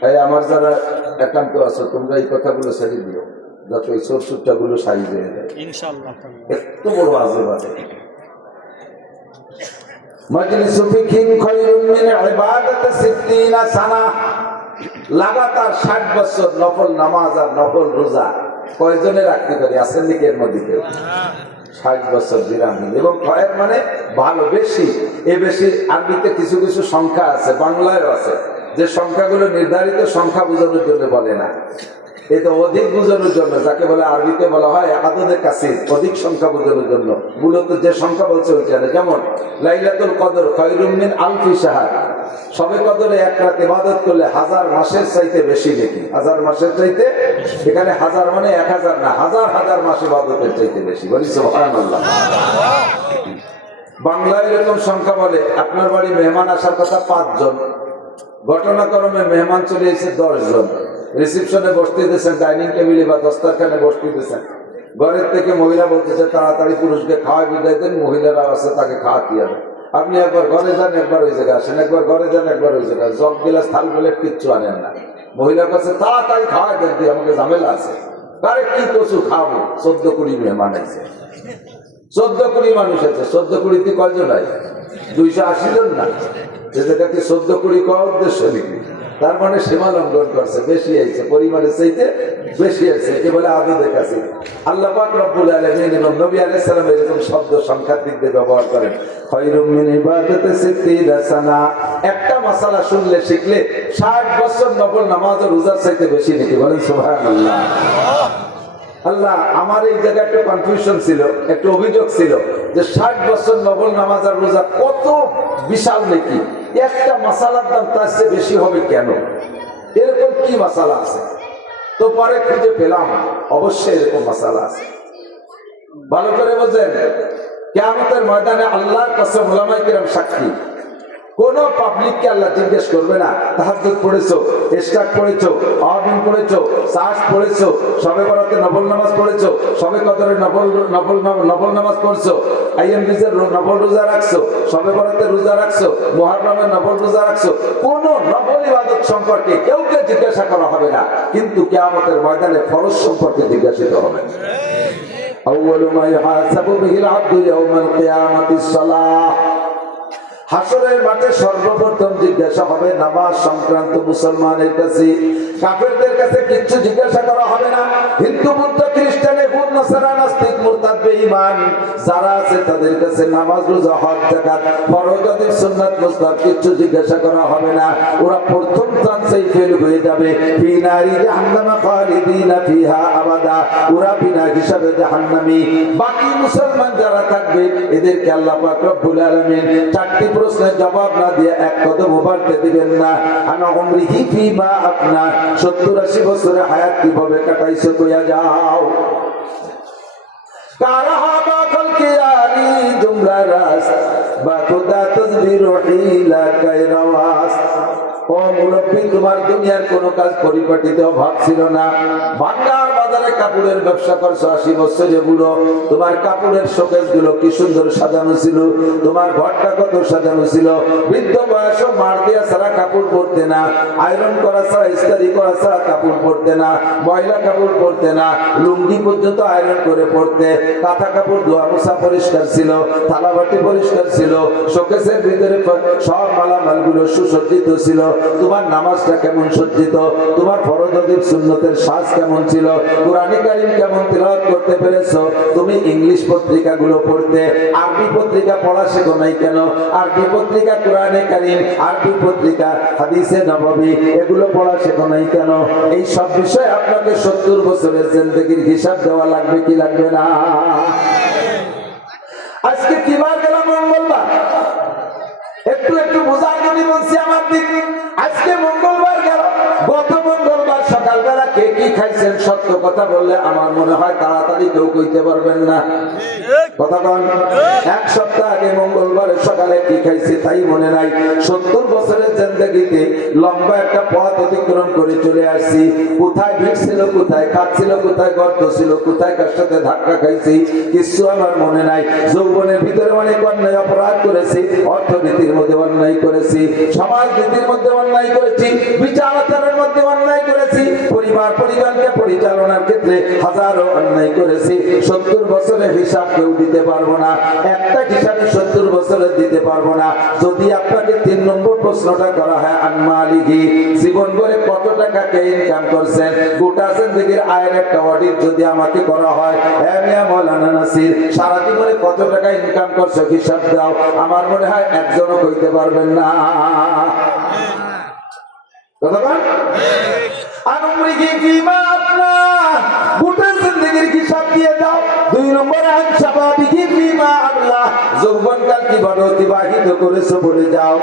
তাই আমার যারা একান্ত আছো তোমরা এই কথাগুলো ছেড়ে দিও যাতে ওই চোরসুটটা গুলো সাইজ হয়ে যায় ইনশাআল্লাহ। এত বড় আজে বাজে মাজলিসু ফিকিন খায়রুম মিন ইবাদাতি 60 সানা। লাগাতার 60 বছর নফল নামাজ আর নফল রোজা কয়জনে রাখতে পারি? আছেন নাকি এর মধ্যে কেউ? 60 বছর বিরাম। এবং খয়ের মানে ভালো, বেশি। এই বেশি আরবিতে কিছু কিছু সংখ্যা আছে, বাংলায়ও আছে, যে সংখ্যাগুলো নির্ধারিত সংখ্যা বোঝানোর জন্য বলে না, এটা অধিক বোঝানোর জন্য, যাকে বলে আরবিতে বলা হয় আদদের কাছে অধিক সংখ্যা বোঝানোর জন্য। মূলত যে সংখ্যা বলছে ওইখানে, যেমন লাইলাতুল কদর খায়রুম মিন আলফি শাহর, সবে কদরে এক রাত ইবাদত করলে 1000 মাসের চাইতে বেশি নাকি? 1000 মাসের চাইতে, এখানে 1000 মানে 1000 না, হাজার হাজার মাস ইবাদতের চাইতে বেশি। বলি সুবহানাল্লাহ। বাংলায় এরকম সংখ্যা বলে, আপনার বাড়ি মেহমান আসার কথা 5 জন, ঘটনাক্রমে মেহমান চলে এসেছে 10 জন, রিসেপশনে বসতে দিয়েছেন, ডাইনিং টেবিলে বা দস্তারখানে বসতে দিয়েছেন, ঘরের থেকে মহিলা বলতেছে তাড়াতাড়ি পুরুষকে খাওয়াই বিদায় দেন, মহিলারা আছে তাকে খাওয়াতে হবে। আপনি একবার ঘরে যান, একবার ওই জায়গায় আসেন, একবার ঘরে যান, একবার ওই জায়গায়, জগ গিলাস থাল প্লেট কিচ্ছু আনেন না। মহিলার কাছে তাড়াতাড়ি খাওয়াই দেন, দিয়ে আমাকে ঝামেলা আছে। আরে কি কচু খাবো, 14-20 মেহমান আছে, 14-20 মানুষ আছে। 14-20 কয়জন হয়? 280 জন না? যেটাকে 14-20 কওয়ার উদ্দেশ্য নাকি? তার মানে সীমা লঙ্ঘন করছে, বেশি আইছে, পরিমাণের চাইতে বেশি আছে, এ বলে আদদের কাছে। আল্লাহ পাক রব্বুল আলামিন এবং নবী আলাইহিস সালাম এরকম শব্দ সংখ্যার দিক দিয়ে ব্যবহার করেন। খায়রুম মিন ইবাদাতি 60 সানা। একটা মাসালা শুনলে শিখলে 60 বছর নফল নামাজ আর রোজার চাইতে বেশি নাকি? বলেন সুবহানাল্লাহ। আল্লাহ, আমার এই জায়গায় একটু কনফিউশন ছিল, একটু অভিযোগ ছিল যে 60 বছর নফল নামাজ আর রোজা কত বিশাল নাকি, একটা মাসালার দাম তার চেয়ে বেশি হবে কেন? এরকম কি মাসালা আছে? তো পরে খুঁজে পেলাম অবশ্যই এরকম মাসালা আছে। ভালো করে বোঝেন, কিয়ামতের ময়দানে আল্লাহর কসম, উলামায়ে কিরাম সাক্ষী, কোন পাবলিককে আল্লাহ জিজ্ঞেস করবে না তাহাজ্জুদ পড়েছো, ইশরাক পড়েছো, আওয়াবিন পড়েছো, সাহস পড়েছো, শবে বরাতে নফল নামাজ পড়েছো, শবে কদরে নফল নামাজ পড়ছো, আইয়াম বিজের নফল রোজা রাখছো, শবে বরাতে রোজা রাখছো, মুহররমের নফল রোজা রাখছো। কোন নফল ইবাদত সম্পর্কে কেউকে জিজ্ঞাসা করা হবে না, কিন্তু কিয়ামতের ময়দানে ফরজ সম্পর্কে জিজ্ঞাসিত হবে। আউয়ালু মা ইউহাসাবু বিহিল আবদু ইয়াউমাল কিয়ামাতিস সালাহ। হাসরের মাঠে সর্বপ্রথম জিজ্ঞাসা হবে নামাজ সংক্রান্ত মুসলমানের কাছে। কাফেরদের কাছে কিচ্ছু জিজ্ঞাসা করা হবে না। হিন্দু, বুদ্ধ, খ্রিস্টান, ইহুদ, নাসারা, নাস্তিক, মুরতাদ, বেঈমান যারা আছে তাদের কাছে নামাজ, রোজা, হজ, যাকাত, ফরজ, ওয়াজিব, সুন্নাত, মুস্তাহাব কিচ্ছু জিজ্ঞাসা করা হবে না। ওরা প্রথম চান্সেই ফেল হয়ে যাবে। ফি নারি জাহান্নামা খালিদিনা ফিহা আবাদা। ওরা বিনা হিসাবে জাহান্নামী। বাকি মুসলমান যারা থাকবে এদেরকে আল্লাহ পাক রব্বুল আলামিন 4টি প্রশ্নের জবাব না দিয়ে এক কদম বাড়তে দিবেন না। আনা উমরিহি ফিমা আপনা, 70-80 বছরের হায়াত কিভাবে কাটাইছো কইয়া যাও। কারাহাবা কলকে আরি জুমলা রাস বা খুদা তসবির হিলা কায়রাওয়াস। ও মুরব্বী, তোমার দুনিয়ার কোনো কাজ পরিপাটিতে অভাব ছিল না। ভান্ডার বাজারে কাপড়ের ব্যবসা করছো 80 বছরে বুড়ো, তোমার কাপড়ের শোকেস গুলো কি সুন্দর সাজানো ছিল, তোমার ঘরটা কত সাজানো ছিল। বৃদ্ধ বয়স মার দিয়া ছাড়া কাপড় পরতে না, আয়রন করা ছাড়া, ইস্ত্রি করা ছাড়া কাপড় পরতে না, ময়লা কাপড় পরতে না, লুঙ্গি পর্যন্ত আয়রন করে পরতে, কাঁথা কাপড় ধোয়া মোছা পরিষ্কার ছিল, থালাবাটি পরিষ্কার ছিল, শোকেসের ভিতরে সব মালামাল গুলো সুসজ্জিত ছিল। তোমার নামাজটা কেমন সজ্জিত, তোমার ফরজ ওয়াজিব সুন্নতের সাজ কেমন ছিল, কোরআন কারীম কেমন তিলাওয়াত করতে পেরেছো। তুমি ইংলিশ পত্রিকাগুলো পড়তে, আরবি পত্রিকা পড়া শেখো নাই কেন? আরবি পত্রিকা কোরআনে কারীম, আরবি পত্রিকা হাদিসে নববী, এগুলো পড়া শেখো নাই কেন? এই সব বিষয়ে আপনাকে 70 বছরের জিন্দেগির হিসাব দেওয়া লাগবে কি লাগবে না? আজকে কি বার গেলাম? মঙ্গলবার। একটু একটু বোঝার জন্য বলছি আমার দিক। আজকে মঙ্গলবার গেল, গত মঙ্গলবার সকালবেলা কে কি খাইছেন সত্য কথা বললে আমার মনে হয় তাড়াতাড়ি কেউ কইতে পারবেন না। কথা কন, এক সপ্তাহ আগে মঙ্গলবার সকালে কি খাইছে তাই মনে নাই। 70 বছরের জিন্দেগিতে লম্বা একটা পথ অতিক্রম করে চলে আসছি। কোথায় ভিড় ছিল, কোথায় খাচ্ছিল, কোথায় গর্ত ছিল, কোথায় কার সাথে ধাক্কা খাইছি কিছু আমার মনে নাই। যৌবনের ভিতরে অনেক অন্যায় অপরাধ করেছি, অর্থনীতির মধ্যে অন্যায় করেছি, সমাজনীতির মধ্যে অন্যায় করেছি, বিচার আচারের মধ্যে অন্যায় করেছি, পরিবার পরিজনকে পরিচালনার ক্ষেত্রে হাজারো অন্যায় করেছি। 70 বছরের হিসাব কেউ দিতে পারবো না, একটা হিসাবে 70 বছরের দিতে পারবো না। যদি আপনাকে 3 নম্বর প্রশ্নটা করা হয়, আনমালিহি, জীবন ভরে কত টাকা কে ইনকাম করছেন, গোটা জিন্দেগির আয়ের একটা অডিট যদি আমাকে করা হয়, মিয়া মাওলানা নাসির সারা জীবনে কত টাকা ইনকাম করছো হিসাব দাও, আমার মনে হয় একজনও কইতে পারবেন না। কতক্ষণ আনুমরিকি ফিমা আপনা গোটা জিন্দেগির হিসাব দিয়ে দাও। 2 নম্বর আনসাবাবিহি ফিমা আল্লাহ, যৌবনকাল কিভাবে অতিবাহিত করেছো বলে যাও।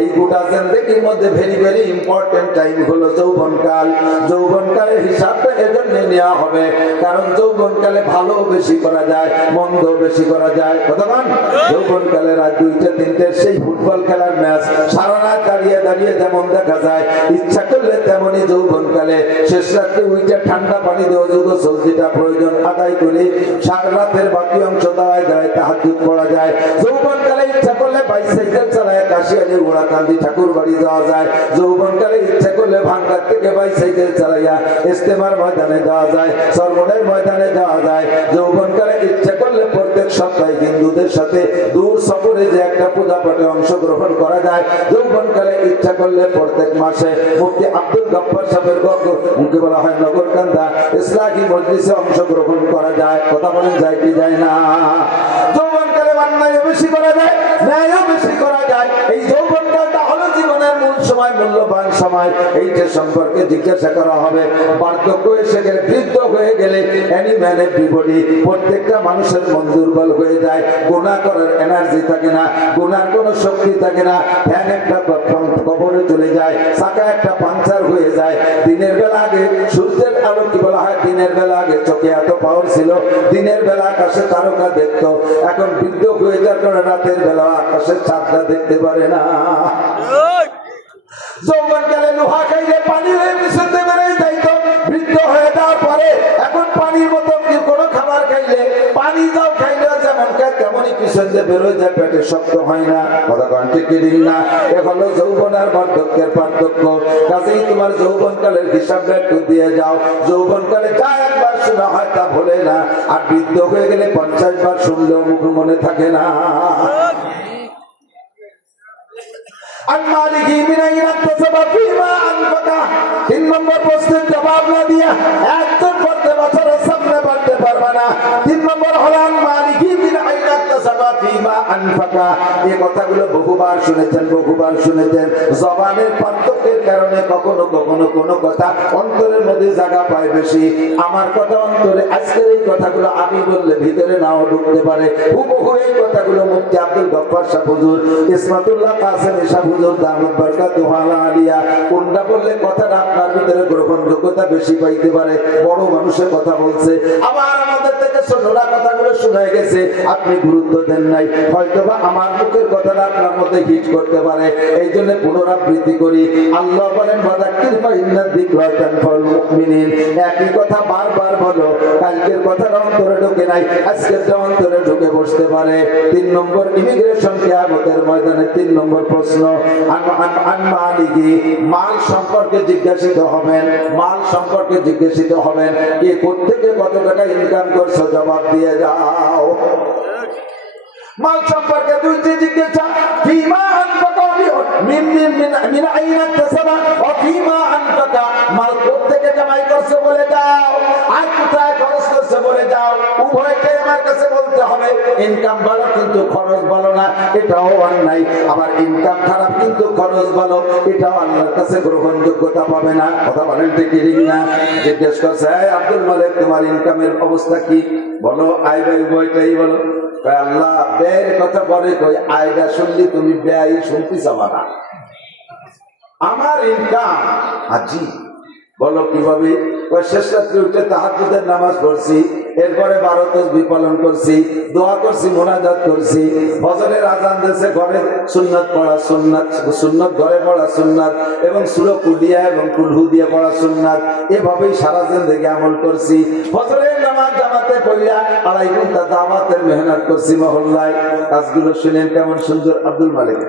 এই গোটা জিন্দেগির মধ্যে ভেরি ভেরি ইম্পর্টেন্ট টাইম হলো যৌবনকাল। যৌবনকালের হিসাবটা এজন্য নেওয়া হবে কারণ যৌবনকালে ভালো বেশি করা যায়, মন্দ বেশি করা যায়। কতক্ষণ যৌবনকালে রাত 2টা 3টার সেই ফুটবল খেলার ম্যাচ সারা রাত দাঁড়িয়ে দাঁড়িয়ে যেমন দেখা যায়, ইচ্ছা করলে তেমনি যৌবনকালে শেষ রাত্রে উইটা ঠান্ডা পানি দেওয়া যোগ সবজিটা প্রয়োজন আদায় করে সারা রাতের বাকি অংশ দাঁড়ায় দাঁড়ায় তাহাজ্জুদ পড়া যায়। যৌবনকালে ইচ্ছা করলে বাইসাইকেল চালায় কাশিয়ানি ওড়াকান্দি ঠাকুর বাড়ি যাওয়া যায়। যৌবনকালে ইচ্ছা করলে ভাঙ্গার থেকে বাইসাইকেল চালাইয়া ইস্তেমার ময়দানে যাওয়া যায়, সরমনের ময়দানে যাওয়া যায়। যৌবনকালে ইচ্ছা করলে প্রত্যেক সপ্তাহে হিন্দুদের সাথে দূর সফরে যে একটা পূজা পাঠে অংশগ্রহণ করা যায়। যৌবনকালে ইচ্ছা করলে প্রত্যেক মাসে মুফতি আব্দুল গফফার সাহেবের মুখে বলা হয় নগরকান্দা ইসলামী মজলিসে অংশগ্রহণ করা যায়। কথা বলেন যায় কি যায় না? যৌবনকালে অন্যায় বেশি করা যায়, ন্যায়ও বেশি করা যায়। এই যৌবনকালটা হলো জীবনের মূল সময়, মূল্যবান সময়। এইটা সম্পর্কে জিজ্ঞাসা করা হবে। বার্ধক্য এসে গেলে, বৃদ্ধ হয়ে গেলে এনি ম্যান এভরিবডি, প্রত্যেকটা মানুষের মন দুর্বল হয়ে যায়, গুনাহ করার এনার্জি থাকে না, গুনার কোনো শক্তি থাকে না। ফ্যান একটা কবরে চলে যায়, চাকা একটা পাংচার হয়ে যায়। দিনের বেলা আগে সূর্যের আলো কি বলা হয়, দিনের বেলা আগে চোখে এত পাওয়ার ছিল, দিনের বেলা আকাশে তারকা দেখতো। এখন বৃদ্ধ হয়ে যাওয়ার কারণে রাতের বেলা আকাশের চাঁদটা দেখতে পারে না। যৌবনকালে লোহা খাইলে পানি হয়ে মিশতে বেরোয় যাইতো, বৃদ্ধ হয়ে যাওয়ার পরে এখন পানির মতো কোনো খাবার খাইলে, পানি যাও খাইলেও যেমন খায় তেমনই পিছনে বেরোয় যায়, পেটে শক্ত হয় না। কথা ঠিক দিন না? এ হলো যৌবন আর বার্ধক্যের পার্থক্য। কাজেই তোমার যৌবনকালের হিসাবটা একটু দিয়ে যাও। যৌবনকালে যা একবার শোনা হয় তা ভোলে না, আর বৃদ্ধ হয়ে গেলে 50 বার শুনলেও মুখ মনে থাকে না। আনমালিহি মিন আইনা ইকতাসাবা ফীমা আনফাকা, 3 নম্বর প্রশ্নের জবাব না দিয়া একজন পড়তে বছরের সামনে পড়তে পারবে না। 3 নম্বর হলো আনমালিহি মিন আইনা ইকতাসাবা ফীমা আনফাকা। এই কথাগুলো বহুবার শুনেছেন, বহুবার শুনেছেন। জবানের পার্থক্যের কারণে কখনো কখনো কোনো কথা অন্তরের মধ্যে জায়গা পায় বেশি। আমার কথা অন্তরে, আজকের এই কথাগুলো আমি বললে ভিতরে নাও ঢুকতে পারে। হুবহু এই কথাগুলো মুফতি আব্দুল গফফার সাহেব হুজুর, ইসমাতুল্লাহ কাসেম সাহেব হুজুর দামাত বরকাতুহু আলিয়া, কোনটা বললে কথাটা আপনার ভিতরে গ্রহণযোগ্যতা বেশি পাইতে পারে। বড় মানুষের কথা বলছে, আবার আমাদের থেকে ছোটরা কথাগুলো শুনে গেছে, আপনি গুরুত্ব দেন নাই। হয়তোবা আমার মুখের কথাটা আপনার মধ্যে হিট করতে পারে, এই জন্য পুনরাবৃত্তি করি। আল্লাহ বলেন ফাযাক্কির ফাইন্না যিকরা তানফাউল মুমিনিন। একই কথা বারবার বলো, কালকের কথাটা অন্তরে ঢোকে নাই, আজকেরটা অন্তরে ঢুকে বসতে পারে। 3 নম্বর ইমিগ্রেশন কিয়ামতের ময়দানে 3 নম্বর প্রশ্ন, আনমালিহি, মাল সম্পর্কে জিজ্ঞাসিত হবেন। মাল সম্পর্কে জিজ্ঞাসিত হবেন, কে কোত্থেকে কত টাকা ইনকাম করছো, জবাব দিয়ে যাও। মাল সম্পর্কে 2টি জিজ্ঞাসা, ফীমা আনফাকা মিন আইনা ইকতাসাবা ওয়া ফীমা আনফাকা, মাল কোত্থেকে কামাই করছো বলে দাও, আর কোথায় খরচ করছো বলে দাও। উভয়কে আমার কাছে বলতে হবে। ইনকাম ভালো কিন্তু খরচ ভালো না, এটাও অন্যায়। আবার ইনকাম খারাপ কিন্তু খরচ ভালো, এটাও আল্লাহর কাছে গ্রহণযোগ্যতা পাবে না। কথা বলেন ঠিক না? জিজ্ঞেস করছে, আব্দুল মালিক তোমার ইনকামের অবস্থা কি, বলো। আয় ব্যয় বইটাই বলো। আল্লাহ ব্যয়ের কথা বলে কই, আয়টা শুনলি তুমি ব্যয় শুনতে যাবা না। আমার ইনকাম আজি বলো কিভাবে? শেষ রাত্রে উঠে তাহাজ্জুদের নামাজ পড়ছি, এরপরে 12 তাসবিহ পালন করছি, দোয়া করছি, মুনাজাত করছি, ফজরের আজান দিয়েছে, ঘরে সুন্নাত পড়া সুন্নাত, সুন্নাত ঘরে পড়া সুন্নাত, এবং সূরা কুলিয়া এবং কুলহু দিয়ে পড়া সুন্নাত। এভাবেই সারা জিন্দেগি আমল করছি। ফজরের নামাজ জামাতে পড়িয়া 2.5 ঘন্টা দাওয়াতের মেহনত করছি মহল্লায়। কাজগুলো শুনেন কেমন সুন্দর আব্দুল মালিক।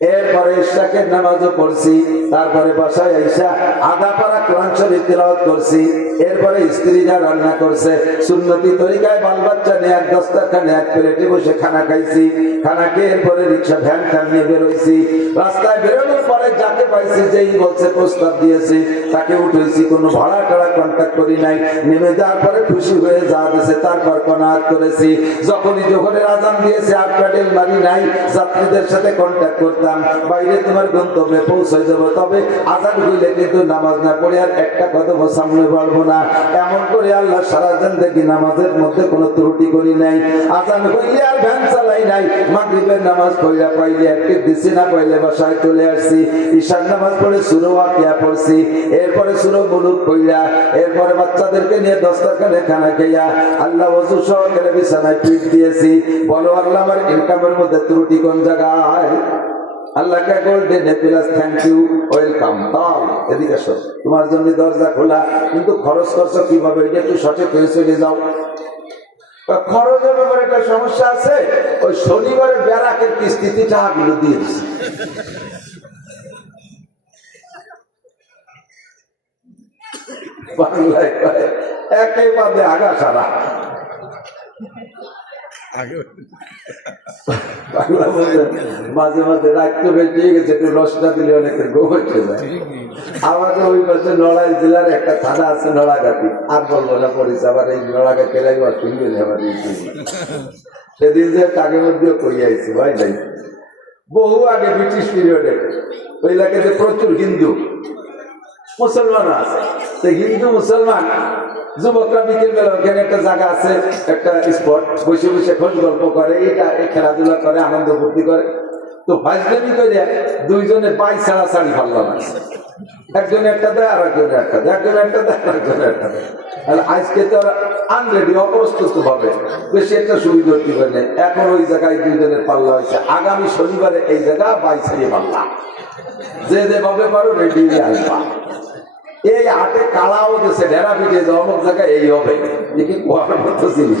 এরপরে ইশরাকের নামাজও পড়ছি, তারপরে বাসায় আইসা আধা পারা কোরআন শরীফ তিলাওয়াত করছি। এরপরে স্ত্রীরা রান্না করছে সুন্নতি তরিকায়, বাল বাচ্চা নিয়ে এক দস্তরখানে এক প্লেটে বসে খানা খাইছি। খানা খেয়ে এরপরে রিক্সা ভ্যান খান নিয়ে বেরোইছি। রাস্তায় বেরোনোর পরে যাকে পাইছি, যেই বলছে প্রস্তাব দিয়েছে তাকে উঠেছি, কোনো ভাড়া টাড়া কন্ট্যাক্ট করি নাই। নেমে যাওয়ার পরে খুশি হয়ে যা দিয়েছে তারপর কনাআত করেছি। যখনই জোহরের আজান দিয়েছে আর প্যাডেল মারি নাই, যাত্রীদের সাথে কন্ট্যাক্ট করতাম, বাইরে তোমার গন্তব্যে পৌঁছে যাব, তবে আজান হইলে কিন্তু নামাজ না পড়ে আর একটা কদম সামনে বাড়বো না। এমন করে আল্লাহ সারা জিন্দেগি নামাজের মধ্যে কোনো ত্রুটি করি নাই। আজান হইলে আর ভ্যান চালাই নাই। মাগরিবের নামাজ পড়িয়া পাইলে একটি দিছি, না পাইলে বাসায় চলে আসছি। ঈশার নামাজ পড়ে সূরা ওয়াকিয়া পড়ছি, এরপরে সূরা মুলুক পড়িয়া, এরপরে বাচ্চাদেরকে নিয়ে দস্তরখানে খানা খাইয়া আল্লাহ ওযু সহকারে বিছানায় পিঠ দিয়েছি। বলো আল্লাহ আমার ইনকামের মধ্যে ত্রুটি কোন জায়গায়? আল্লাহকে golden plus thank you, welcome. তাও এদিকে আসো, তোমার জন্য দরজা খোলা, কিন্তু খরচ করছো কিভাবে এটা একটু সঠিক হয়ে চলে যাও। খরচের ব্যাপারে একটা সমস্যা আছে। ওই শনিবারের ব্যারাকের কিস্তিতে টাকাগুলো দিয়ে দিচ্ছে। বাংলায় একেবারে আগা সারা মাঝে মাঝে রাখতে বেঁচে গেছে, একটু রসটা দিলে অনেকের গো হচ্ছে যায়। আমাদের ওই পাশে নড়াইল জেলার একটা থানা আছে নড়াগাতি, আর বলবো না পরিচয়, আবার এই নড়াগাতি একবার শুনবে না। আবার সেদিন যে কাগের মধ্যেও কই আইছি ভাই নাই, বহু আগে ব্রিটিশ পিরিয়ডে ওই এলাকাতে প্রচুর হিন্দু মুসলমান আছে। তো হিন্দু মুসলমান যুবকরা বিকেল বেলা ওখানে একটা জায়গা আছে, একটা স্পট, বসে বসে খোঁজ গল্প করে, এটা খেলাধুলা করে, আনন্দ ফুর্তি করে। তো ফাইজলামি করে দুইজনে পাই ছাড়াছাড়ি ভালো আছে, একজনে একটা দেয় আর একজনে একটা দেয়, একজনে একটা দেয় আর একজনে একটা দেয়। আর আজকে তো আনরেডি, অপ্রস্তুত ভাবে বেশি একটা সুবিধা হতে পারে। এখন ওই জায়গায় দুইজনের পাল্লা হয়েছে, আগামী শনিবারে এই জায়গা বাই ছাড়িয়ে পাল্লা, যে যেভাবে পারো রেডি হয়ে আসবা। এই হাতে কালাও দেশে ঢেরা পিঠে অমুক জায়গায় এই হবে, কুয়ার মতো জিনিস।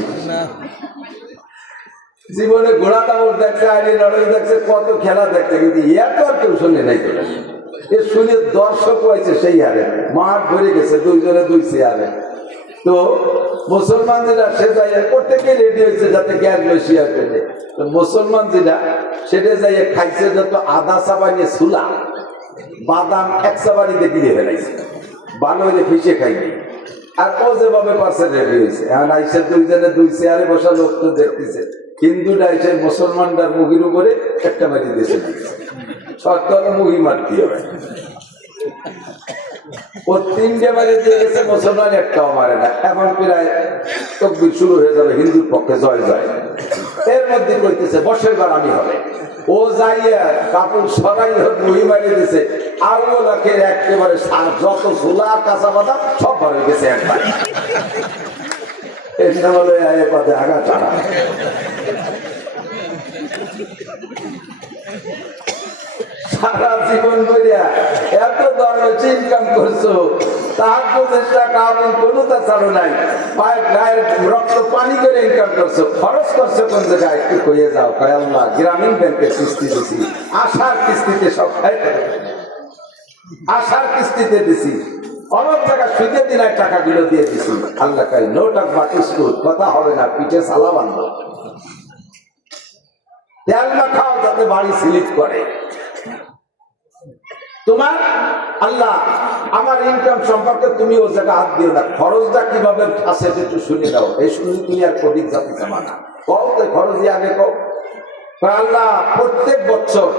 জীবনে ঘোড়া দামর দেখছে, আইনি লড়াই দেখছে, কত খেলা দেখছে, কিন্তু এত আর কেউ শুনে নাই। তো এ শুনে দর্শক হয়েছে সেই হারে, মাঠ ভরে গেছে দুইজনে দুই চেয়ারে। তো মুসলমান যেটা সে যাইয়া প্রত্যেকে রেডি হয়েছে যাতে গ্যাস বেশি আসবে। তো মুসলমান যেটা সেটা যাইয়া খাইছে যত আদা চাবাইয়ে সুলা বাদাম এক চাবারিতে গিয়ে ফেলাইছে, ভালো হইলে ফিসে খাইনি। আর ও যেভাবে পারছে রেডি হয়েছে। এখন আইসে দুইজনে দুই চেয়ারে বসা লোক তো দেখতেছে, হিন্দুটা এসে মুসলমানটার মুখির উপরে একটা মারি দেশে দিচ্ছে, সরকার মুহি মারতে হবে। ও 3টে বারে দিয়ে গেছে, মুসলমান একটাও মারে না। এখন প্রায় তকবির শুরু হয়ে যাবে, হিন্দুর পক্ষে জয় জয়। এর মধ্যে কইতেছে বসে বার আমি হবে। ও যাইয়া কাপড় সরাই মুহি মারিয়ে দিছে, আর ও লাখের একেবারে যত ছোলা কাঁচা বাদাম সব বার হয়ে গেছে একবার। এটা বলে পদে আগা চাড়া। সারা জীবন করিয়া এত দরজ ইনকাম করছো, তার প্রচেষ্টা কারণ কোনো তা ছাড়ো নাই, গায়ের রক্ত পানি করে ইনকাম করছো, খরচ করছো কোন জায়গায় একটু কইয়ে যাও। কয় আল্লাহ গ্রামীণ ব্যাংকের কিস্তি দিছি, আশার কিস্তিতে সব আশার কিস্তিতে দিছি, অনেক জায়গায় সুদে দিনের টাকাগুলো দিয়ে দিছি। আল্লাহ কাই নো টাক বাকি স্কুল, কথা হবে না, পিঠে সালা বান্ধব, তেল মাখাও যাতে বাড়ি স্লিপ করে। তোমার আল্লাহ আমার ইনকাম সম্পর্কে তুমি ও জায়গা হাত দিও না, খরচটা কিভাবে আছে একটু শুনে দাও। এই শুনে তুমি আর কঠিন জাতি জামা না কও, তো খরচই আগে কও। আল্লাহ প্রত্যেক বছর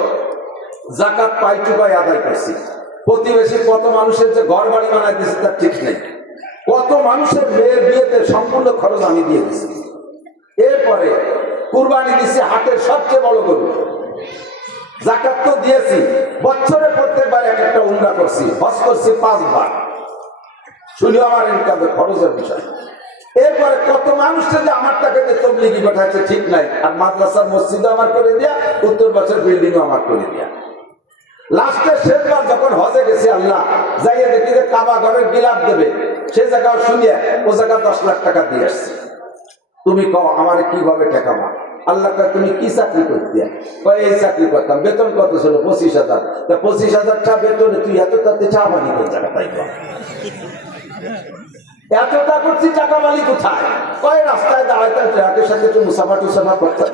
জাকাত পাই টু পাই আদায় করছি, প্রতিবেশী কত মানুষের যে ঘর বাড়ি বানাই দিয়েছে তার ঠিক নেই, কত মানুষের মেয়ের বিয়েতে সম্পূর্ণ খরচ আমি দিয়ে দিচ্ছি। এরপরে কুরবানি দিচ্ছি, হাটের সবচেয়ে বড় গরু, জাকাত তো দিয়েছি, বছরে প্রত্যেকবার এক একটা উমরা করছি, হজ করছি 5 বার, শুধু আমার ইনকামের খরচের বিষয়। এরপরে কত মানুষটা যে আমার টাকা দিয়ে তবলিগি পাঠাচ্ছে ঠিক নাই, আর মাদ্রাসার মসজিদও আমার করে দিয়া, উত্তর পাশের বিল্ডিংও আমার করে দিয়া। লাস্টে শেষবার যখন হজে গেছি আল্লাহ যাইয়ে দেখি যে কাবা ঘরের গিলাপ দেবে, সে জায়গাও শুনিয়ে ও জায়গা 10 লাখ টাকা দিয়ে আসছে। তুমি কও আমার কিভাবে ঠেকাবা? আল্লাহ কয় তুমি কি চাকরি করতে? কয় এই চাকরি করতাম। বেতন কত ছিল? 25,000। তা 25,000 টাকা বেতনে তুই এত তাতে চা বানি কোন জায়গা? তাই কয় এতটা করছি, টাকা মালি কোথায়? কয় রাস্তায় দাঁড়াইতে ট্রাকের সাথে একটু মুসাফা টুসাফা করতাম।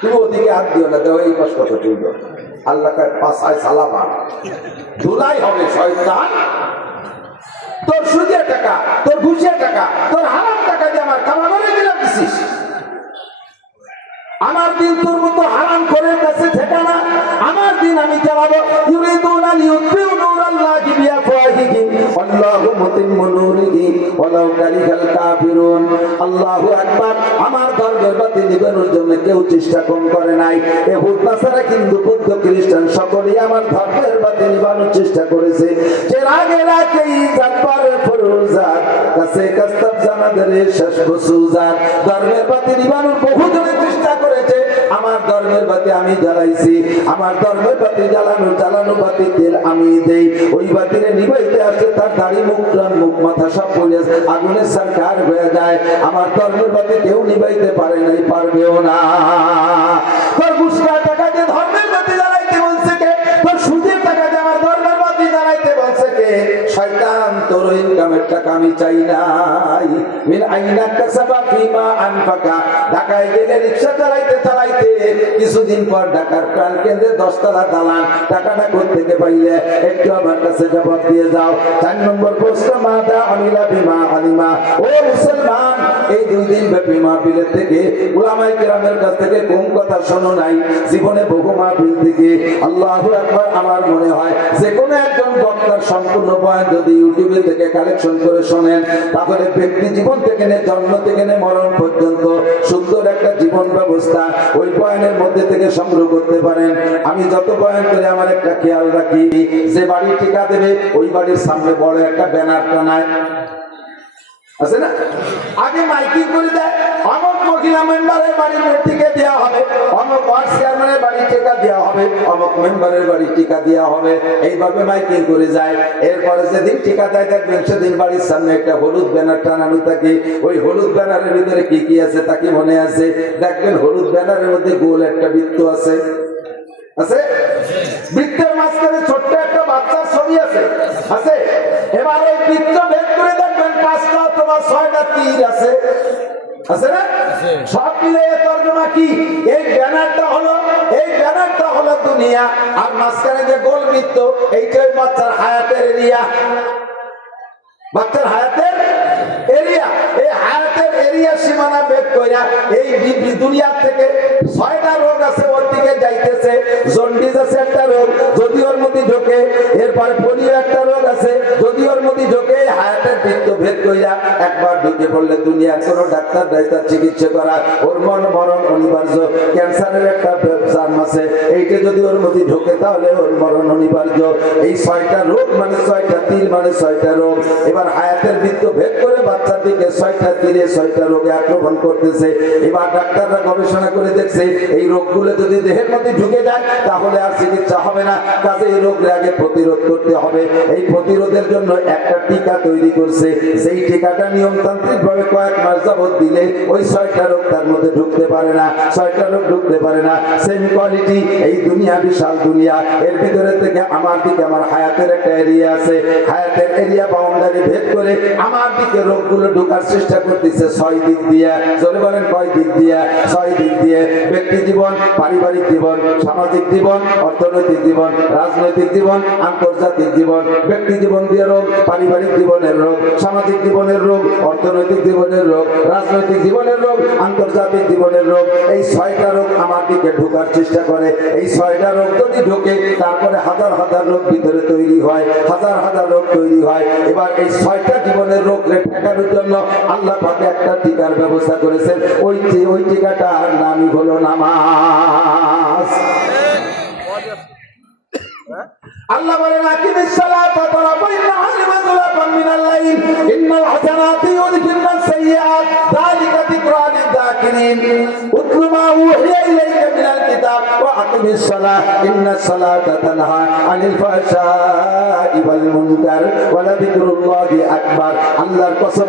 তুমি ওদিকে হাত দিও না, দেও এই পাশ কত চলল। আল্লাহ কয় পাশায় সালামা ধুলাই হবে শয়তান। তোর সুদের টাকা, তোর ঘুষের টাকা, তোর হারাম টাকা দিয়ে আমার কামা করে দিলাম দিছিস। আমার দিন তোর মতো হারাম করে কাছে ঠিকানা। আমার দিন আমি চালাবো। ইউরিদুনা লিইউতফিউ নূরাল্লাহি বিআফওয়াহিহিম ওয়াল্লাহু মুতিম্মু নূরিহি ওয়ালাউ কারিহাল কাফিরুন। আল্লাহু আকবার। আমার ধর্মের বাতি নিবানোর জন্য কেউ চেষ্টা কম করে নাই। ইহুদ নাসারা হিন্দু বৌদ্ধ খ্রিস্টান সকলেই আমার ধর্মের বাতি নিবানোর চেষ্টা করেছে। যে রাগে রাগে জাতপারে ফরুজাত কাছে কাস্তাব জানাদের শেষ বসুজাত। ধর্মের বাতি নিবানোর বহু জনে চেষ্টা করেছে। আমার ধর্মের বাতি আমি জ্বালাইছি। আমার ধর্মের বাতি জ্বালানো বাতি তেল আমি দেই। ওই বাতিরে নিভাইতে আসছে তার দাড়ি মুখ মাথা সব পড়ে আগুনের সরকার হয়ে যায়। আমার ধর্মের বাতি কেউ নিভাইতে পারে নাই, পারবেও না। তোর ঘুষকা টাকা দিয়ে ধর্মের বাতি জ্বালাইতে বলছে কে? তোর সুদের টাকা দিয়ে আমার ধর্মের বাতি জ্বালাইতে বলছে কে? শয়তান। তোর ইনকামের টাকা আমি চাই নাই। মিন আইনা কাসাবা ফিমা আনফাকা। ঢাকায় গেলে রিকশা চালাইতে কিছুদিন পর ঢাকার প্রাণ কেন্দ্রে 10 তলা দালান। টাকাটা কোত্থেকে পাইলে একটু আমার কাছে জবাব দিয়ে যাও। 4 নম্বর প্রশ্ন, মাদা আমিলা বিমা আলিমা। ও মুসলমান, এই 2 দিন ব্যাপী মাহফিলের থেকে উলামায়ে কেরামের কাছ থেকে কোন কথা শোনো নাই? জীবনে বহু মাহফিল থেকে। আল্লাহু আকবার। আমার মনে হয় যে কোনো একজন বক্তার সম্পূর্ণ বয়ান যদি ইউটিউবে থেকে কালেকশন করে শোনেন, তাহলে ব্যক্তি জীবন থেকে নে জন্ম থেকে নে মরণ পর্যন্ত সুন্দর একটা জীবন ব্যবস্থা ওই বয়ানের মধ্যে থেকে সংগ্রহ করতে পারেন। আমি যত বয়ান করি আমার একটা খেয়াল রাখি, যে বাড়ি টিকা দেবে ওই বাড়ির সামনে বড় একটা ব্যানার টানায় আছে না? আগে মাইকিং করে দেয়, অমুক মহিলা মেম্বারের বাড়ির টিকা দেওয়া হবে, অমুক ওয়ার্ড চেয়ারম্যানের বাড়ি টিকা দেওয়া হবে, অমুক মেম্বারের বাড়ি টিকা দেওয়া হবে। এইভাবে মাইকিং করে যায়। এরপরে যেদিন টিকা দেয় দেখবেন সেদিন বাড়ির সামনে একটা হলুদ ব্যানার টানানো থাকে। ওই হলুদ ব্যানারের ভিতরে কি কি আছে তা কি মনে আছে? দেখবেন হলুদ ব্যানারের মধ্যে গোল একটা বৃত্ত আছে। আছে? বৃত্তের মাঝখানে ছোট্ট একটা বাচ্চার ছবি আছে। আছে? এবার ওই বৃত্ত ভেদ করে দেখবেন 5টা অথবা 6টা তীর আছে। আছে না? সব মিলে তর্জমা কি? এই ব্যানারটা হলো দুনিয়া, আর মাঝখানে যে গোল বৃত্ত এইটাই বাচ্চার হায়াতের এরিয়া। বাচ্চার হায়াতের এরিয়া। এই হায়াতের এরিয়া সীমানা ভেদ কইরা এই দুনিয়া থেকে 6টা রোগ আছে ওর দিকে যাইতেছে। জন্ডিস আছে একটা রোগ, যদি ওর মধ্যে ঢোকে। এরপর পোলিও একটা রোগ আছে, যদি ওর মধ্যে ঢোকে। হায়াতের বৃত্ত ভেদ কইরা একবার ঢুকে পড়লে দুনিয়ার কোনো ডাক্তার ডাক্তার চিকিৎসা করা ওর মরণ অনিবার্য। ক্যান্সারের একটা জার্ম আছে, এইটা যদি ওর মধ্যে ঢোকে তাহলে ওর মরণ অনিবার্য। এই 6টা রোগ মানে 6টা তীর মানে 6টা রোগ। এবার হায়াতের বৃত্ত ভেদ করে বাচ্চার দিকে 6টা তীরে 6টা রোগে আক্রমণ করতেছে। এবার ডাক্তাররা গবেষণা করে দেখছে এই রোগগুলো যদি দেহের মধ্যে ঢুকে যায় তাহলে আর চিকিৎসা হবে না। কাজে এই রোগের আগে প্রতিরোধ করতে হবে। এই প্রতিরোধের জন্য একটা টিকা তৈরি করছে। সেই টিকাটা নিয়মতান্ত্রিক ভাবে কয়েক মাস যাবত দিলে ওই 6টা রোগ তার মধ্যে ঢুকতে পারে না। 6টা রোগ ঢুকতে পারে না। সেম কোয়ালিটি এই দুনিয়া, বিশাল দুনিয়া। এর ভিতরে থেকে আমার দিকে আমার হায়াতের একটা এরিয়া আছে। হায়াতের এরিয়া বাউন্ডারি ভেদ করে আমার দিকে রোগগুলো ঢোকার চেষ্টা করতেছে 6 দিক দিয়ে। জোরে বলেন কয় দিক দিয়ে? 6 দিক দিয়ে। ব্যক্তি জীবন, পারিবারিক জীবন, সামাজিক জীবন, অর্থনৈতিক জীবন, রাজনৈতিক জীবন, আন্তর্জাতিক জীবন। ব্যক্তি জীবন দিয়ে রোগ, পারিবারিক জীবনের রোগ, সামাজিক জীবনের রোগ, অর্থনৈতিক জীবনের রোগ, রাজনৈতিক জীবনের রোগ, আন্তর্জাতিক জীবনের রোগ। এই 6টা রোগ আমার দিকে ঢোকার চেষ্টা করে। এই 6টা রোগ যদি ঢোকে তারপরে হাজার হাজার রোগ ভিতরে তৈরি হয়, হাজার হাজার রোগ তৈরি হয়। এবার এই 6টা জীবনের রোগ ঠেকানোর জন্য আল্লাহ পাক একটা টিকার ব্যবস্থা করেছেন। ওই টিকাটার নামই হলো নামাজ। আল্লাহ বলেন আকিমিস সালাতা তারাফাইন নাহারি ওয়া যুলাফান মিনাল লাইল ইন্নাল হাসানাতি ইউযহিবুন সাইয়্যাত যালিকা যিকরা লিয-যাকিরিন উতলু মা উহিয়া ইলাইকা মিনাল কিতাব ওয়া আকিমিস সালাহ ইন্নাস সালাতা তানহা আনিল ফাহশাই ওয়াল মুনকার ওয়া লাযিকরুল্লাহি আকবার। আল্লাহর কসম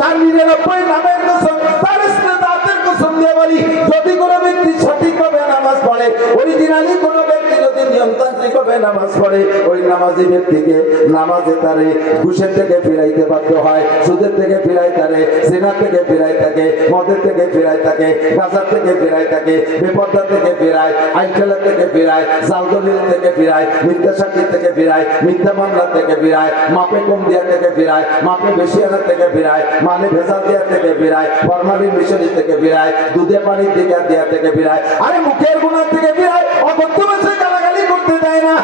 তার নিরানব্বই নামের কসম, তার ইসমে জাতের কসম দিয়ে বলি, যদি কোনো ব্যক্তি সঠিকভাবে নামাজ পড়ে, অরিজিনালি কোনো ব্যক্তি যদি নিয়মতান্ত্রিক ভাবে নামাজ পড়ে, ওই নামাজি ব্যক্তিকে নামাজে তারে ঘুষের থেকে ফিরাইতে বাধ্য হয়, সুদের থেকে ফিরাই তারে, জিনা থেকে ফিরাই থাকে, মদের থেকে ফিরাই থাকে, গাঁজার থেকে ফিরাই থাকে, বেপরদা থেকে ফিরায়, আইন খেলা থেকে ফিরায়, জালদলিল থেকে ফিরায়, মিথ্যা সাক্ষী থেকে ফিরায়, মিথ্যা মামলা থেকে ফিরায়, মাপে কম দেওয়া থেকে ফিরায়, মাপে বেশি আনা থেকে ফিরায়, মানে ভেজাল দেওয়া থেকে ফিরায়, ফরমালিন মিশরি থেকে ফিরায়, দুধে পানি থেকে দেওয়া থেকে ফিরায়, আরে মুখের গুণা থেকে ফিরায়, অবদ্ধ ভাষায় গালাগালি করতে দেয় না,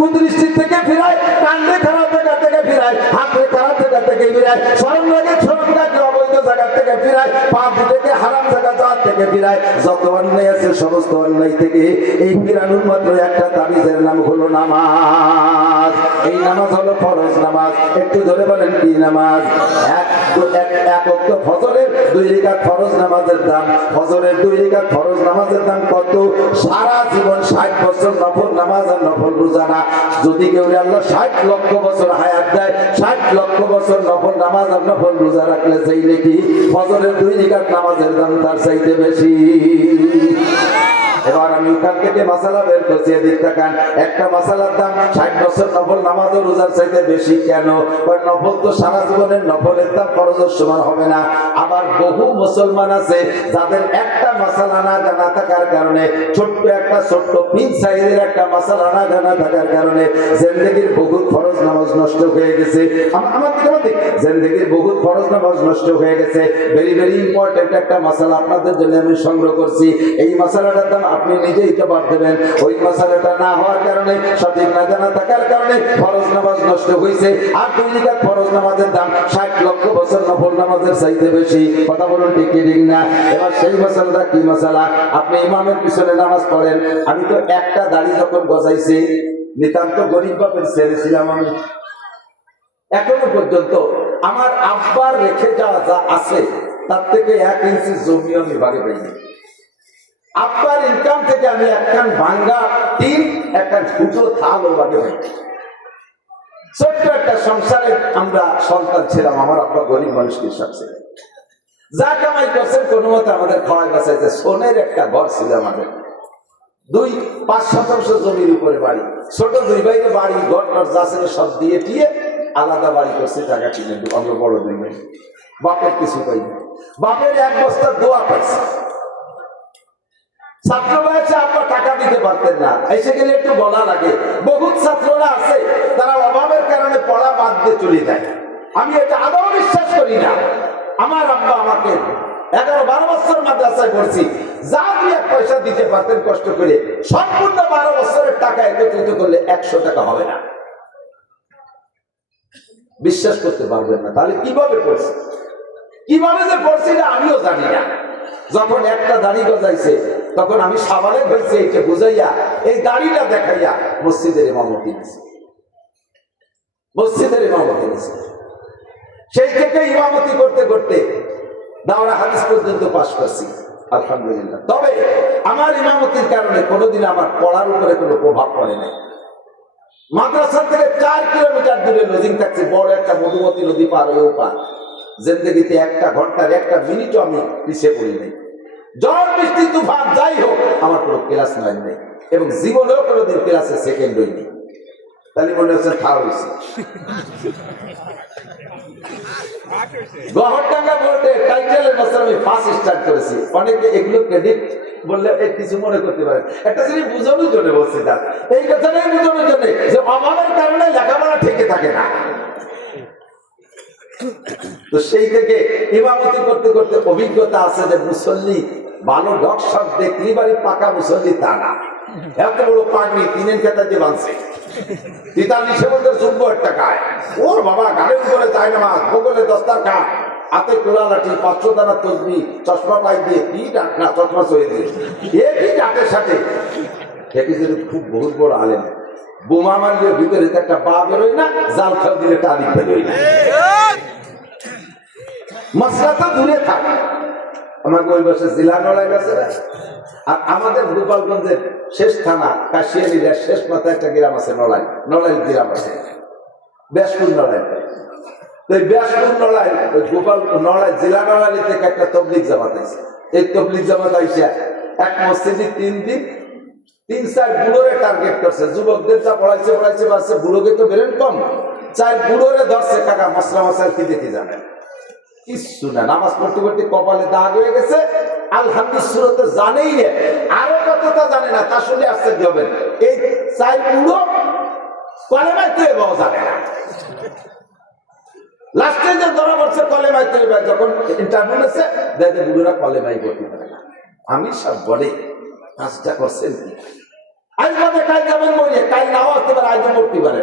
কুদৃষ্টি থেকে ফিরায়, কান্দে খারাপ জায়গা থেকে ফিরায়, হাতে খারাপ জায়গা থেকে ফিরায়, শরম লাগে শরম লাগে অবৈধ জায়গা থেকে ফিরায়, পাপ থেকে হারাম জায়গা যাওয়ার থেকে ফিরায়, যত অন্যায় আছে সমস্ত অন্যায় থেকে এই ফিরানোর মাত্র একটা তাবিজের নাম হলো নামাজ। এই নামাজ হলো ফরজ নামাজ। একটু ধরে বলেন কি নামাজ? এক ওয়াক্ত ফজরের 2 রাকাত ফরজ নামাজের দাম, ফজরের 2 রাকাত ফরজ নামাজের দাম কত? সারা জীবন 60 বছর নফল নামাজ আর নফল রোজা না। যদি কেউ আল্লাহ 60 লক্ষ বছর হায়াত দেয়, 60 লক্ষ বছর নফল নামাজ আর নফল রোজা রাখলে সেই নাকি ফজরের 2 রাকাত নামাজের দাম তার চাইতে বেশি। এবার আমি ওখান থেকে মাসালা বের করছি, এদিক তাকান। একটা মাসালার দাম 60 বছর নফল নামাজ ও রোজার চাইতে বেশি কেন? নফল তো সারা জীবনের নফলের দাম ফরজের সমান হবে না। আবার বহু মুসলমান আছে যাদের একটা মাসালা না জানা থাকার কারণে, ছোট্ট পিন সাইজের একটা মাসালা না জানা থাকার কারণে জিন্দেগির বহুত ফরজ নামাজ নষ্ট হয়ে গেছে। আমার জিন্দেগির বহুত ফরজ নামাজ নষ্ট হয়ে গেছে। ভেরি ভেরি ইম্পর্টেন্ট একটা মাসালা আপনাদের জন্য আমি সংগ্রহ করছি। এই মাসালাটার দাম আপনি নিজেই জবাব দেবেন। ওই মাসালাটা না হওয়ার কারণে, সঠিক না জানা থাকার কারণে ফরজ নামাজ নষ্ট হয়েছে। আর 2 রাকাত ফরজ নামাজের দাম 60 লক্ষ বছর নফল নামাজের চাইতে বেশি। কথা বলুন ঠিক কি ঠিক না? এবার সেই মাসালাটা কি মাসালা? আপনি ইমামের পিছনে নামাজ পড়েন। আমি তো একটা দাড়ি যখন গজাইছি, নিতান্ত গরিব বাপের ছেলে ছিলাম আমি। এখনো পর্যন্ত আমার আব্বার রেখে যাওয়া যা আছে তার থেকে 1 ইঞ্চি জমি আমি ভাগে পাইনি। আব্বার ইনকাম থেকে আমি একখান ভাঙ্গা টিন, একখান ফুটো থাল ও ভাগে পাই। ছোট্ট একটা সংসারে আমরা সন্তান ছিলাম। আমার আব্বা গরিব মানুষ, কৃষক ছিলেন। যা কামাই করছেন কোনো মতে আমাদের খাওয়াই বাঁচাইতে। সোনের একটা ঘর ছিল আমাদের, 2-5 শতাংশ জমির উপরে বাড়ি। ছোট 2 ভাইকে বাড়ি ঘর যা ছিল সব দিয়ে টিয়ে আলাদা বাড়ি করছে, টাকা কিনে। আমরা বড় 2 ভাই, বাপের কিছু পাইনি। বাপের 1 বস্তা দোয়া পাইছে। ছাত্র বয়সে আপনার টাকা দিতে পারতেন না, এসে গেলে একটু বলা লাগে। বহুত ছাত্ররা আছে তারা অভাবের কারণে পড়া বাদ দিয়ে চলে যায়। আমি এটা আদৌ বিশ্বাস করি না। আমার আব্বা আমাকে 11-12 বছর মাদ্রাসায় পড়ছি। যা 2-1 পয়সা দিতে পারতেন কষ্ট করে, সম্পূর্ণ 12 বছরের টাকা একত্রিত করলে 100 টাকা হবে না। বিশ্বাস করতে পারবেন না। তাহলে কিভাবে পড়ছি, কিভাবে যে পড়ছি না আমিও জানি না। যখন একটা দাড়ি গজাইছে তখন আমি সাবালেক হয়েছে, এটা বুঝাইয়া এই দাড়িটা দেখাইয়া মসজিদের ইমামতি নিয়েছি। সেই থেকে ইমামতি করতে করতে দাওরা হাদিস পর্যন্ত পাশ করছি, আলহামদুলিল্লাহ। তবে আমার ইমামতির কারণে কোনোদিন আমার পড়ার উপরে কোনো প্রভাব পড়ে নাই। মাদ্রাসা থেকে 4 কিলোমিটার দূরে লজিং থাকছে, বড় একটা মধুমতি নদী পার হয়েও পার। জিন্দেগিতে 1 ঘন্টার 1 মিনিটও আমি পিছিয়ে পড়ি নাই। ঝড় বৃষ্টি তুফান যাই হোক আমার কোনো ক্লাস নাই নেই, এবং জীবনেও কোনোদিন ক্লাসে সেকেন্ড হইনি। তাহলে মনে হচ্ছে ঠাড় হয়েছে। গহরডাঙ্গা বোর্ডে টাইটেলের বছর আমি ফার্স্ট স্টার্ট করেছি। অনেকে এগুলো ক্রেডিট বললে কিছু মনে করতে পারে। একটা জিনিস বুঝানোর জন্য বলছি, তার এই কথাটাই বুঝানোর জন্য যে অভাবের কারণে লেখাপড়া ঠেকে থাকে না। তো সেই থেকে ইমামতি করতে করতে অভিজ্ঞতা আছে যে মুসল্লি ভালো ডকশপ দেখলি বাড়ি পাকা মুসল্লি তা না। এত বড় পাগড়ি 3 খেতা দিয়ে বাঁধছে, 43 বছর যুব্য একটা গায়ে। ওর বাবা গাড়ির উপরে যায় নামাজ, বগলে দস্তারখান, হাতে কোলা লাঠি, 500 দানা তসবি, চশমা পাই দিয়ে কি ডাক না চশমা চয়ে দিয়ে এ কি ডাকের সাথে থেকে যদি খুব বহুত বড় আলেম, বোমা মারলেও ভিতরে তো একটা বা বেরোয় না, জাল খাও দিলে টালি বেরোয় না। মশলা তো দূরে থাক, আমার ওই বছর জেলা নড়াই গেছে। আর আমাদের গোপালগঞ্জের শেষ থানা কাশিয়ালির শেষ মাথায় একটা গ্রাম আছে নড়াই, নড়াই গ্রাম আছে, ব্যাসপুর নড়াই। তো এই ব্যাসপুর নড়াই ওই গোপাল নড়াই জেলা নড়াই থেকে একটা তবলিগ জামাত আছে। এই তবলিগ জামাত আইসা এক মসজিদে 3 দিন 3-4 বুড়োরে টার্গেট করছে। যুবকদের যা পড়াইছে বাড়ছে, বুড়োকে তো বেরেন কম, 4 বুড়োরে ধরছে। কাকা মশলা মশাল কি দেখে যাবেন কিচ্ছু না, নামাজ পড়তে পড়তে কপালে দাগ হয়ে গেছে। আলহামদুলিল্লাহ জানেই না, আরো কতটা জানে না, তা শুনে আশ্চর্য হবেন। এই 4 বুড়ো কলেমাই তো এবার জানে না। লাস্টে যে ধরা পড়ছে কলেমাই তো এবার, যখন ইন্টারভিউ নিয়েছে দেখে বুড়োরা কলেমাই করতে পারে না। আমি সব বলে কাজটা করছেন কি, আজ বাদে কাল যাবেন মরিয়ে, কাল নাও আসতে পারে, আজও মরতে পারে।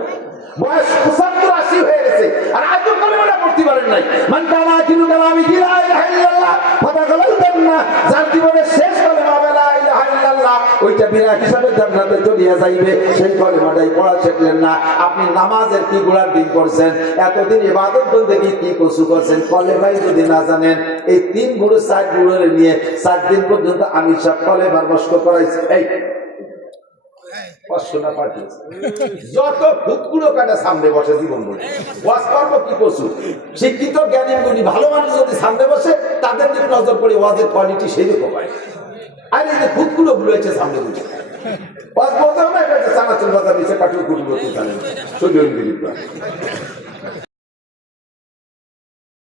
বয়স 75-80 হয়ে গেছে আর আজও কলেমাটা পড়তে পারেন নাই। মান কানা কিনু কালামি লা ইলাহা ইল্লাল্লাহ ফাদাখালাল জান্নাহ, যার জীবনের শেষ কলেমা লা ইলাহা ইল্লাল্লাহ, ওইটা বিনা হিসাবে জান্নাতে চলিয়া যাইবে। সেই কলেমাটাই পড়া শিখলেন না। আপনি নামাজের কি গোড়ার দিন করছেন, এতদিন ইবাদত বন্দেগী কি কসু করছেন, কলেমাই যদি না জানেন। এই 3 বুড়ো 4 বুড়োরে নিয়ে 4 দিন পর্যন্ত আমি সব কলেমার মস্ক করাইছি। এই যত ভূতগুলো কাটা সামনে বসে জীবন বলে ওয়াজ করবো কি পশু। শিক্ষিত জ্ঞানী গুণী ভালো মানুষ যদি সামনে বসে, তাদের দিকে নজর করে ওয়াজের কোয়ালিটি সেই রকম হয়। আর এই যে ভূতগুলো ঘুরেছে সামনে বুঝে ওয়াজ বলতে হবে, চানাচুর বাজার নিচে কাটুর গুলি করতে জানেন।